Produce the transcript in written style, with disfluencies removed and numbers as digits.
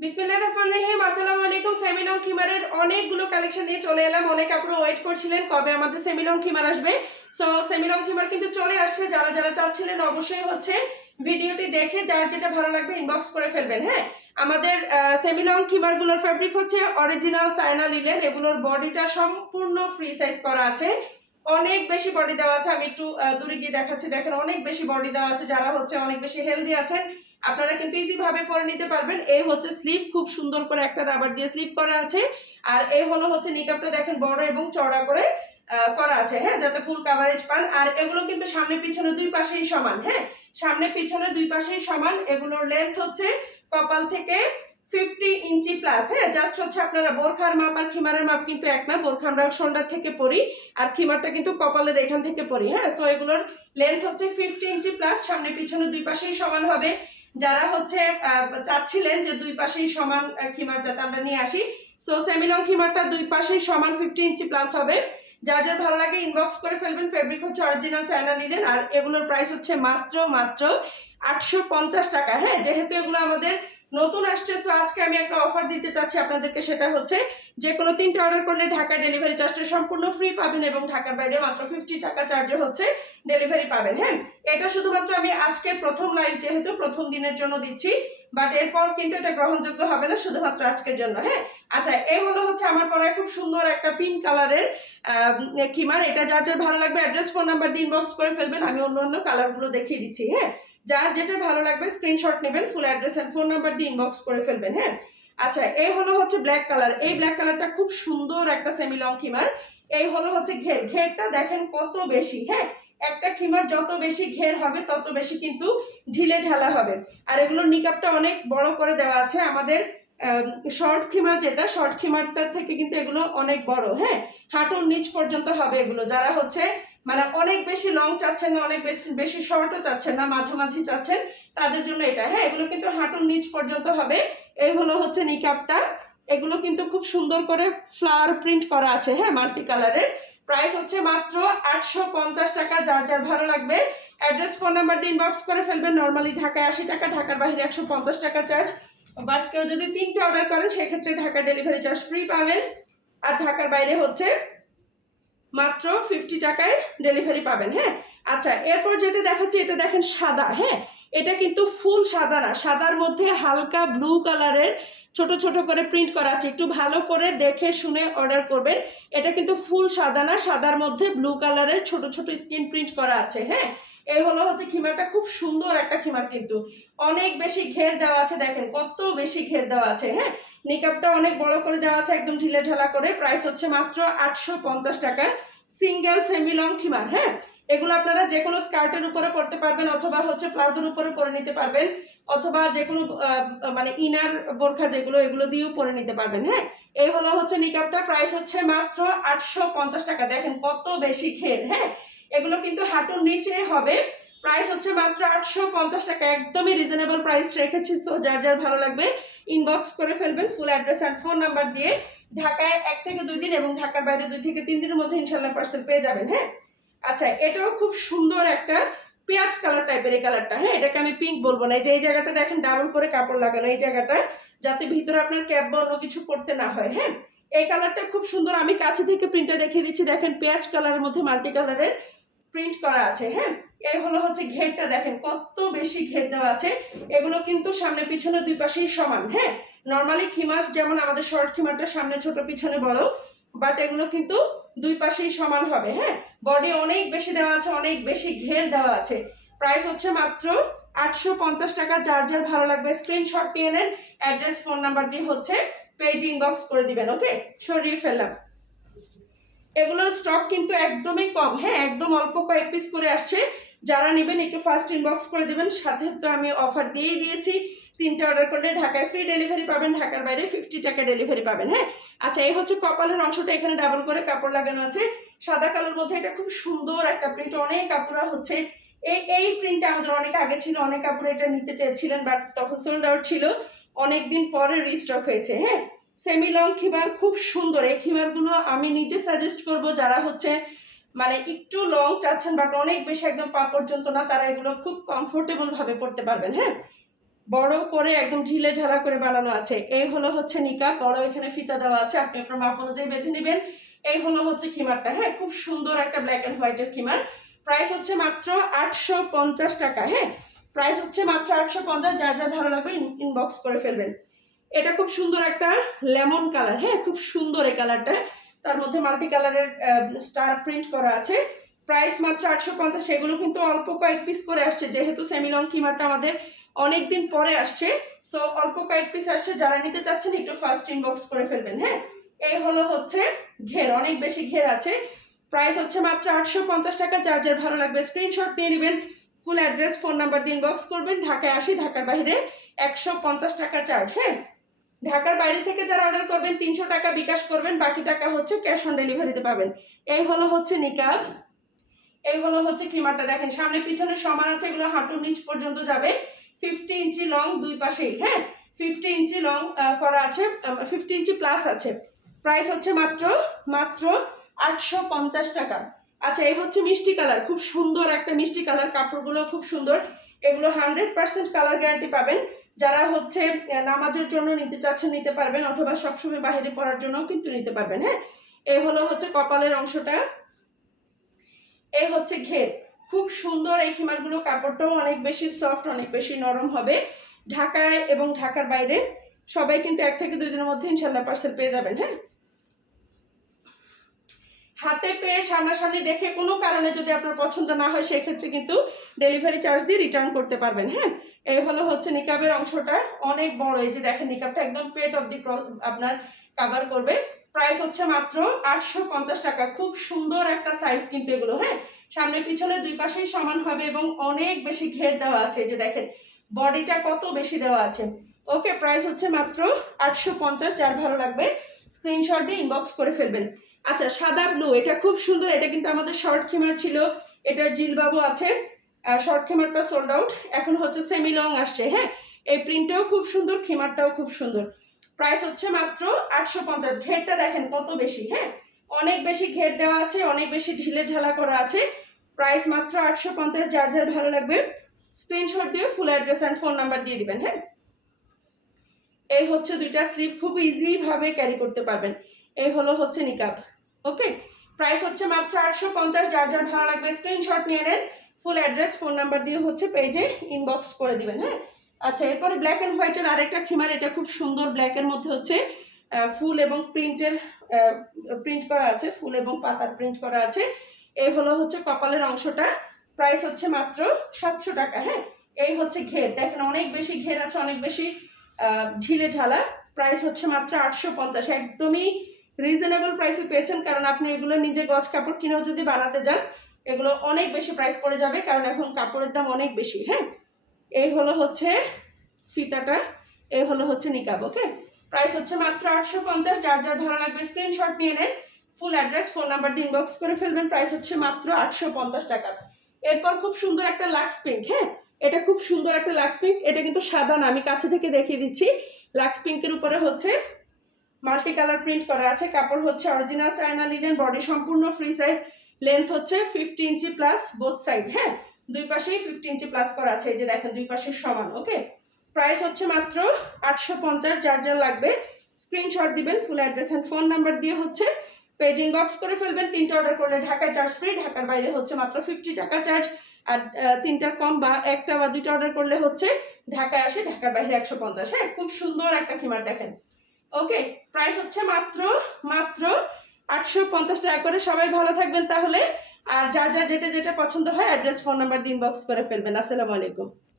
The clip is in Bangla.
বিসমিল্লাহির রহমানির রহিম। আসসালামু আলাইকুম। সেমি লং খিমারের অনেকগুলো কালেকশন নিয়ে চলে এলাম। অনেক আপুরা ওয়েট করছিলেন কবে আমাদের সেমি লং খিমার আসবে। সো সেমি লং খিমার কিন্তু চলে আসছে। যারা যারা চাচ্ছিলেন অবশ্যই হচ্ছে ভিডিওটি দেখে যার যেটা ভালো লাগবে ইনবক্স করে ফেলবেন। হ্যাঁ, আমাদের সেমি লং খিমারগুলোর ফ্যাব্রিক হচ্ছে অরিজিনাল চায়না লিলেন। এগুলোর বডিটা সম্পূর্ণ ফ্রি সাইজ করা আছে, অনেক বেশি বডি দেওয়া আছে। আমি একটু দূরে গিয়ে দেখাচ্ছি, দেখেন অনেক বেশি বডি দেওয়া আছে। যারা হচ্ছে অনেক বেশি হেলদি আছেন আপনারা কিন্তু ইজি ভাবে পরে নিতে পারবেন। এই হচ্ছে স্লিভ, খুব সুন্দর করে একটা রাবার দিয়ে স্লিভ করা আছে। আর এই হলো হচ্ছে নিকাবটা, দেখেন বড় এবং চওড়া করে করা আছে, হ্যাঁ, যাতে ফুল কভারেজ পান। আর এগুলো কিন্তু সামনে পিছনে দুই পাশেই সমান। হ্যাঁ, সামনে পিছনে দুই পাশেই সমান। এগুলোর লেন্থ হচ্ছে কপাল থেকে 50 ইঞ্চি প্লাস। হ্যাঁ, জাস্ট হচ্ছে আপনারা বোরখার মাপ আর খিমারের মাপ কিন্তু এক না। বোরখা আমরা শোল্ডার থেকে পরি আর খিমারটা কিন্তু কপালের এখান থেকে পরি। হ্যাঁ, সো এগুলোর লেন্থ হচ্ছে 50 ইঞ্চি প্লাস, সামনে পিছনে দুই পাশেই সমান হবে। যারা হচ্ছে চাচ্ছিলেন যে দুই পাশেই সমান খিমার যাতে আমরা নিয়ে আসি, সো সেমি লং খিমারটা দুই পাশেই সমান 50 ইঞ্চি প্লাস হবে। যার যার ভালো লাগে ইনবক্স করে ফেলবেন। ফেব্রিক হচ্ছে অরিজিনাল চায়না লিলেন আর এগুলোর প্রাইস হচ্ছে মাত্র 850 টাকা। হ্যাঁ, যেহেতু এগুলো আমাদের নতুন আসছে, সো আজকে আমি একটা অফার দিতে চাচ্ছি আপনাদেরকে। সেটা হচ্ছে যে কোনো 3টে অর্ডার করলে ঢাকা ডেলিভারি চার্জটা সম্পূর্ণ ফ্রি পাবেন এবং ঢাকার বাইরে মাত্র 50 টাকা চার্জে হচ্ছে ডেলিভারি পাবেন। হ্যাঁ, এটা শুধুমাত্র আমি আজকে প্রথম লাইভ যেহেতু প্রথম দিনের জন্য দিচ্ছি, বাট এরপর কিন্তু এটা গ্রহণযোগ্য হবে না, শুধুমাত্র আজকের জন্য। হ্যাঁ, আচ্ছা, এই হলো হচ্ছে আমার পরে খুব সুন্দর একটা পিঙ্ক কালারের খিমার। এটা যার যার ভালো লাগবে অ্যাড্রেস ফোন নাম্বার দিয়ে ইনবক্স করে ফেলবেন। আমি অন্য অন্য কালারগুলো দেখিয়ে দিচ্ছি। হ্যাঁ, যার যেটা ভালো লাগবে স্ক্রিনশট নেবেন, full address and phone number দিয়ে ইনবক্স করে ফেলবেন। হ্যাঁ, আচ্ছা, এই হলো হচ্ছে ব্ল্যাক কালার। এই ব্ল্যাক কালারটা খুব সুন্দর একটা সেমি লং খিমার। এই হলো হচ্ছে ঘেরটা দেখেন কত বেশি। হ্যাঁ, একটা খিমার যত বেশি ঘের হবে তত বেশি কিন্তু ঢিলে ঢালা হবে। আর এগুলোর নিকাবটা অনেক বড় করে দেওয়া আছে। আমাদের শর্ট খিমার, যেটা শর্ট খিমারটা থেকে কিন্তু এগুলো অনেক বড়। হ্যাঁ, হাঁটুর নিচ পর্যন্ত হবে এগুলো। যারা হচ্ছে মানে অনেক বেশি লং চাচ্ছেন না, অনেক বেশি শর্টও চাচ্ছেন না, মাঝামাঝি চাচ্ছেন, তাদের জন্য এটা। হ্যাঁ, এগুলো কিন্তু হাঁটুর নিচ পর্যন্ত হবে। এই হলো হচ্ছে নিকাবটা। এগুলো কিন্তু খুব সুন্দর করে ফ্লাওয়ার প্রিন্ট করা আছে। হ্যাঁ, মাল্টি কালারের। প্রাইস হচ্ছে মাত্র 850 টাকা। যার যার ভালো লাগবে অ্যাড্রেস ফোন নাম্বার দিয়ে ইনবক্স করে ফেলবেন। নর্মালি ঢাকায় 80 টাকা, ঢাকার বাইরে 150 টাকা চার্জ। বাট কেউ যদি 3টে অর্ডার করেন সেক্ষেত্রে ঢাকা ডেলিভারি চার্জ ফ্রি পাবেন। আর ঢাকার বাইরে হচ্ছে মাত্র 50 টাকায় ডেলিভারি পাবেন। হ্যাঁ, আচ্ছা, এরপর যেটা দেখাচ্ছি এটা দেখেন সাদা। হ্যাঁ, এটা কিন্তু ফুল সাদা না, সাদার মধ্যে হালকা ব্লু কালারের ছোট ছোট করে প্রিন্ট করা আছে। একটু ভালো করে দেখে শুনে অর্ডার করবেন। এটা কিন্তু ফুল সাদা না, সাদার মধ্যে ব্লু কালারের ছোট ছোট স্ক্রিন প্রিন্ট করা আছে। হ্যাঁ, এই হলো হচ্ছে খিমারটা। খুব সুন্দর একটা খিমার, কিন্তু অনেক বেশি ঘের দেওয়া আছে। দেখেন কত বেশি ঘের দেওয়া আছে। হ্যাঁ, নিকাবটা অনেক বড় করে দেওয়া আছে, একদম ঢিলে ঢালা করে। প্রাইস হচ্ছে মাত্র 850 টাকা। সিঙ্গেল সেমি লং খিমার। হ্যাঁ, এগুলো আপনারা যে কোনো স্কার্টের উপরে পরতে পারবেন, অথবা হচ্ছে প্লাজোর উপরে পরে নিতে পারবেন, অথবা যে কোনো মানে ইনার বোরখা যেগুলো, এগুলো দিয়েও পরে নিতে পারবেন। হ্যাঁ, এই হলো হচ্ছে নিকাবটা। প্রাইস হচ্ছে মাত্র 850 টাকা। দেখেন কত বেশি ঘের। হ্যাঁ, এগুলো কিন্তু হাঁটুর নিচে হবে। প্রাইস হচ্ছে মাত্র 850 টাকা, একদমই রিজনেবল প্রাইস রেখেছি। সো যার যার ভালো লাগবে ইনবক্স করে ফেলবেন full address and phone number দিয়ে। ঢাকায় 1 থেকে 2 দিন এবং ঢাকার বাইরে 2 থেকে 3 দিনের মধ্যে ইনশাল্লাহ পার্সেল পেয়ে যাবেন। হ্যাঁ, আচ্ছা, এটাও খুব সুন্দর একটা পেঁয়াজ কালার টাইপের এই কালারটা। হ্যাঁ, এটাকে আমি পিঙ্ক বলবো না। এই জায়গাটা দেখেন ডাবল করে কাপড় লাগানো, এই জায়গাটা, যাতে ভিতরে আপনার ক্যাপ বা অন্য কিছু করতে না হয়। হ্যাঁ, এই কালারটা খুব সুন্দর। আমি কাছে থেকে প্রিন্টটা দেখিয়ে দিচ্ছি। দেখেন পেঁয়াজ কালারের মধ্যে মাল্টি কালারের প্রিন্ট করা আছে। হ্যাঁ, এই হলো হচ্ছে ঘেরটা, দেখেন কত বেশি ঘের দেওয়া আছে। এগুলো কিন্তু সামনে পিছনে দুই পাশেই সমান। হ্যাঁ, নর্মালি খিমার যেমন আমাদের শর্ট খিমারটা সামনে ছোট পিছনে বড়, বাট এগুলো কিন্তু দুই পাশেই সমান হবে। হ্যাঁ, বডি অনেক বেশি দেওয়া আছে, অনেক বেশি ঘের দেওয়া আছে। প্রাইস হচ্ছে মাত্র 850 টাকা। যার যার ভালো লাগবে স্ক্রিনশট নিয়ে নেন, অ্যাড্রেস ফোন নাম্বার দিয়ে হচ্ছে পেজ ইনবক্স করে দিবেন। ওকে, সরিয়ে ফেললাম। এগুলোর স্টক কিন্তু একদমই কম। হ্যাঁ, একদম অল্প কয়েক পিস করে আসছে। যারা নেবেন একটু ফার্স্ট ইনবক্স করে দিবেন। সাথে তো আমি অফার দিয়েই দিয়েছি, 3টে অর্ডার করলে ঢাকায় ফ্রি ডেলিভারি পাবেন, ঢাকার বাইরে 50 টাকা ডেলিভারি পাবেন। হ্যাঁ, আচ্ছা, এই হচ্ছে কপালের অংশটা, এখানে ডাবল করে কাপড় লাগানো আছে সাদা কালোর মধ্যে। এটা খুব সুন্দর একটা প্রিন্ট। অনেক কাপড়া হচ্ছে এই প্রিন্টটা আমাদের অনেক আগে ছিল, অনেক কাপড় এটা নিতে চেয়েছিলেন, বাট তখন সোল্ড আউট ছিল, অনেকদিন পরে রিস্টক হয়েছে। হ্যাঁ, সেমি লং খিমার খুব সুন্দর। এই খিমারগুলো আমি নিজে সাজেস্ট করব, যারা হচ্ছে মানে একটু লং চাচ্ছেন বাট অনেক বেশি একদম পা পর্যন্ত না, তারা এগুলো খুব কমফোর্টেবল ভাবে পড়তে পারবেন। হ্যাঁ, বড় করে একদম ঢিলে ঢালা করে বানানো আছে। এই হলো হচ্ছে নিকাব, বড় এখানে ফিতা দেওয়া আছে, আপনি আপনার মাপ অনুযায়ী বেঁধে নেবেন। এই হলো হচ্ছে খিমারটা, হ্যাঁ, খুব সুন্দর একটা ব্ল্যাক অ্যান্ড হোয়াইটের খিমার। প্রাইস হচ্ছে মাত্র 850 টাকা। হ্যাঁ, প্রাইস হচ্ছে মাত্র 850। যার যার ভালো লাগবে ইনবক্স করে ফেলবেন। এটা খুব সুন্দর একটা লেমন কালার, হ্যাঁ, খুব সুন্দর এই কালারটা, তার মধ্যে মাল্টি কালারের স্টার প্রিন্ট করা আছে। প্রাইস মাত্র 850। সেগুলো কিন্তু অল্প কয়েক পিস করে আসছে, যেহেতু সেমি লং খিমারটা আমাদের অনেকদিন পরে আসছে, সো অল্প কয়েক পিস আসছে। যারা নিতে চাচ্ছেন একটু ফার্স্ট ইনবক্স করে ফেলবেন। হ্যাঁ, এই হলো হচ্ছে ঘের, অনেক বেশি ঘের আছে। প্রাইস হচ্ছে মাত্র 850 টাকা। যার যার ভালো লাগবে স্ক্রিনশট নিয়ে নেবেন, ফুল অ্যাড্রেস ফোন নাম্বার দিয়ে ইনবক্স করবেন। ঢাকায় আসি, ঢাকার বাইরে 150 টাকা চার্জ। হ্যাঁ, ঢাকার বাইরে থেকে যারা অর্ডার করবেন 300 টাকা বিকাশ করবেন, বাকি টাকা হচ্ছে ক্যাশ অন ডেলিভারিতে পাবেন। এই হলো হচ্ছে নিকাব, এই হলো হচ্ছে খিমারটা। দেখেন সামনে পিছনে সমান আছে, এগুলো হাঁটুর নিচ পর্যন্ত যাবে। 50 ইঞ্চি লং দুই পাশেই। হ্যাঁ, 50 ইঞ্চি লং করা আছে, 50 ইঞ্চি প্লাস আছে। প্রাইস হচ্ছে মাত্র মাত্র 850 টাকা। আচ্ছা, এই হচ্ছে মিষ্টি কালার, খুব সুন্দর একটা মিষ্টি কালার, কাপড়গুলো খুব সুন্দর। এগুলো 100% কালার গ্যারান্টি পাবেন। যারা হচ্ছে নামাজের জন্য নিতে চাচ্ছেন নিতে পারবেন, অথবা সবসময় বাইরে পরার জন্য কিন্তু নিতে পারবেন। হ্যাঁ, এই হলো হচ্ছে কপালের অংশটা, এই হচ্ছে ঘের। খুব সুন্দর এই খিমারগুলো, কাপড়টাও অনেক বেশি সফট, অনেক বেশি নরম হবে। ঢাকায় এবং ঢাকার বাইরে সবাই কিন্তু 1 থেকে 2 দিনের মধ্যে ইনশাল্লাহ পার্সেল পেয়ে যাবেন। হ্যাঁ, হাতে পেয়ে সামনাসামনি দেখে কোনো কারণে যদি আপনার পছন্দ না হয়, সেক্ষেত্রে কিন্তু ডেলিভারি চার্জ দিয়ে রিটার্ন করতে পারবেন। হ্যাঁ, এই হলো হচ্ছে নিকাবের অংশটা, অনেক বড়। এই যে দেখেন নিকাবটা একদম পেট অব দি আপনার কাভার করবে। প্রাইস হচ্ছে মাত্র 850 টাকা। খুব সুন্দর একটা সাইজ কিন্তু এগুলো। হ্যাঁ, সামনে পিছনে দুই পাশেই সমান হবে এবং অনেক বেশি ঘের দেওয়া আছে। এই যে দেখেন বডিটা কত বেশি দেওয়া আছে। ওকে, প্রাইস হচ্ছে মাত্র 850। যার ভালো লাগবে স্ক্রিনশট দিয়ে ইনবক্স করে ফেলবেন। আচ্ছা, সাদা ব্লু, এটা খুব সুন্দর। এটা কিন্তু আমাদের শর্ট খিমার ছিল, এটার জিলবাবও আছে। শর্ট খিমারটা সোল্ড আউট, এখন হচ্ছে সেমি লং আসছে। হ্যাঁ, এই প্রিন্টটাও খুব সুন্দর, খিমারটাও খুব সুন্দর। প্রাইস হচ্ছে মাত্র 850। ঘেরটা দেখেন কত বেশি। হ্যাঁ, অনেক বেশি ঘের দেওয়া আছে, অনেক বেশি ঢিলে ঢালা করা আছে। প্রাইস মাত্র 850। যার যার ভালো লাগবে স্ক্রিনশট দিয়ে full address and phone number দিয়ে দিবেন। হ্যাঁ, এই হচ্ছে দুইটা স্লিপ, খুব ইজি ভাবে ক্যারি করতে পারবেন। এই হলো হচ্ছে নিকাব। ওকে, প্রাইস হচ্ছে মাত্র 850। যার যার ভালো লাগবে স্ক্রিনশট নিয়ে নেন, ফুল অ্যাড্রেস ফোন নাম্বার দিয়ে হচ্ছে পেজে ইনবক্স করে দিবেন। হ্যাঁ, আচ্ছা, এরপরে ব্ল্যাক অ্যান্ড হোয়াইটের আরেকটা খিমার। এটা খুব সুন্দর, ব্ল্যাকের মধ্যে হচ্ছে ফুল এবং প্রিন্টের প্রিন্ট করা আছে, ফুল এবং পাতার প্রিন্ট করা আছে। এই হলো হচ্ছে কপালের অংশটা। প্রাইস হচ্ছে মাত্র 700 টাকা। হ্যাঁ, এই হচ্ছে ঘের, দেখেন অনেক বেশি ঘের আছে, অনেক বেশি ঢিলে ঢালা। প্রাইস হচ্ছে মাত্র 850। একদমই রিজনেবল প্রাইসে পেয়েছেন, কারণ আপনি এগুলো নিজে গজ কাপড় কিনেও যদি বানাতে যান, এগুলো অনেক বেশি প্রাইস পড়ে যাবে, কারণ এখন কাপড়ের দাম অনেক বেশি। হ্যাঁ, এই হলো হচ্ছে ফিতাটা, এই হলো হচ্ছে নিকাব। ওকে, প্রাইস হচ্ছে মাত্র 850। যার যার ভালো লাগবে স্ক্রিনশট নিয়ে নেন, ফুল অ্যাড্রেস ফোন নাম্বার দিয়ে ইনবক্স করে ফেলবেন। প্রাইস হচ্ছে মাত্র 850 টাকা। এরপর খুব সুন্দর একটা লাক্স পিঙ্ক। হ্যাঁ, এটা খুব সুন্দর একটা লাক্স পিঙ্ক। এটা কিন্তু সাদা না, আমি কাছে থেকে দেখিয়ে দিচ্ছি। লাক্স পিঙ্কের উপরে হচ্ছে মাল্টি কালার প্রিন্ট করা আছে। কাপড় হচ্ছে অরিজিনাল চায়না লিনেন, বডি সম্পূর্ণ ফ্রি সাইজ, লেন্থ হচ্ছে 50 ইঞ্চি প্লাস বোথ সাইড। হ্যাঁ, দুই পাশেই 50 ইঞ্চি প্লাস করা আছে, এই যে দেখেন দুই পাশে সমান। ওকে, প্রাইস হচ্ছে মাত্র 850। যার যার লাগবে স্ক্রিনশট দিবেন, full address and phone number দিয়ে হচ্ছে পেজ ইনবক্স করে ফেলবেন। 3টা অর্ডার করলে ঢাকায় চার্জ ফ্রি, ঢাকার বাইরে হচ্ছে মাত্র 50 টাকা চার্জ। আর 3টার কম বা 1টা বা 2টা অর্ডার করলে হচ্ছে ঢাকায় আসে, ঢাকার বাইরে 150। হ্যাঁ, খুব সুন্দর একটা খিমার দেখেন। ওকে, প্রাইস হচ্ছে মাত্র মাত্র 850 টাকা করে। সবাই ভালো থাকবেন তাহলে, আর যার যার যেটা যেটা পছন্দ হয় অ্যাড্রেস ফোন নাম্বার দিয়ে ইনবক্স করে ফেলবেন। আসসালামু আলাইকুম।